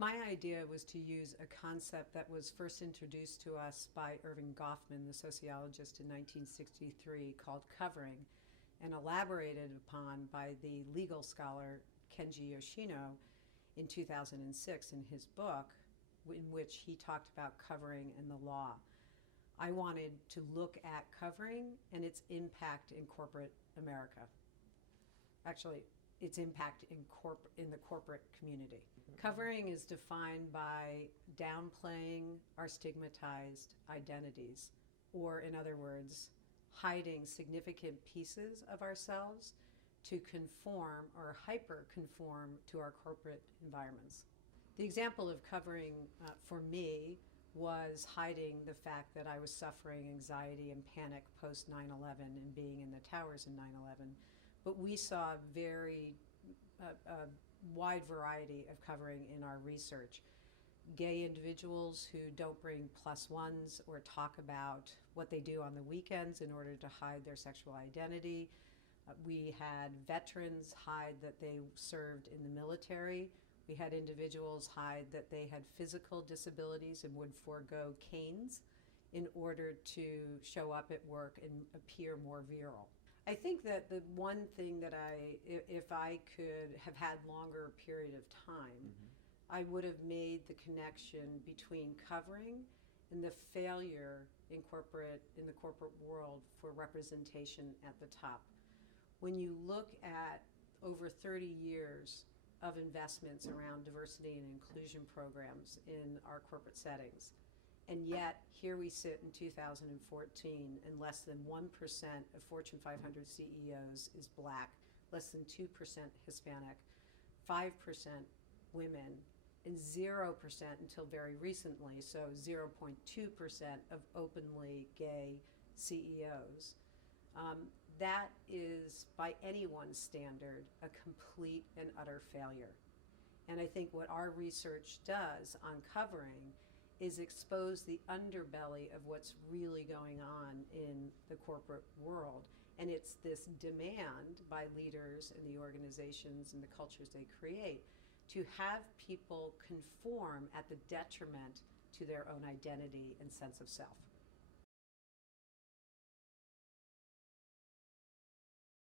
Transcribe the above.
My idea was to use a concept that was first introduced to us by Irving Goffman, the sociologist, in 1963, called covering, and elaborated upon by the legal scholar Kenji Yoshino in 2006 in his book, in which he talked about covering and the law. I wanted to look at covering and its impact in corporate America. Actually, its impact in the corporate community. Covering is defined by downplaying our stigmatized identities, or in other words, hiding significant pieces of ourselves to conform or hyper conform to our corporate environments. The example of covering for me was hiding the fact that I was suffering anxiety and panic post 9/11 and being in the towers in 9/11. But we saw a wide variety of covering in our research. Gay individuals who don't bring plus ones or talk about what they do on the weekends in order to hide their sexual identity. We had veterans hide that they served in the military. We had individuals hide that they had physical disabilities and would forego canes in order to show up at work and appear more virile. I think that the one thing that if I could have had longer period of time, I would have made the connection between covering and the failure in the corporate world for representation at the top. When you look at over 30 years of investments around diversity and inclusion programs in our corporate settings, and yet, here we sit in 2014, and less than 1% of Fortune 500 CEOs is Black, less than 2% Hispanic, 5% women, and 0% until very recently, so 0.2% of openly gay CEOs. That is, by anyone's standard, a complete and utter failure. And I think what our research does on covering is expose the underbelly of what's really going on in the corporate world. And it's this demand by leaders in the organizations and the cultures they create to have people conform at the detriment to their own identity and sense of self.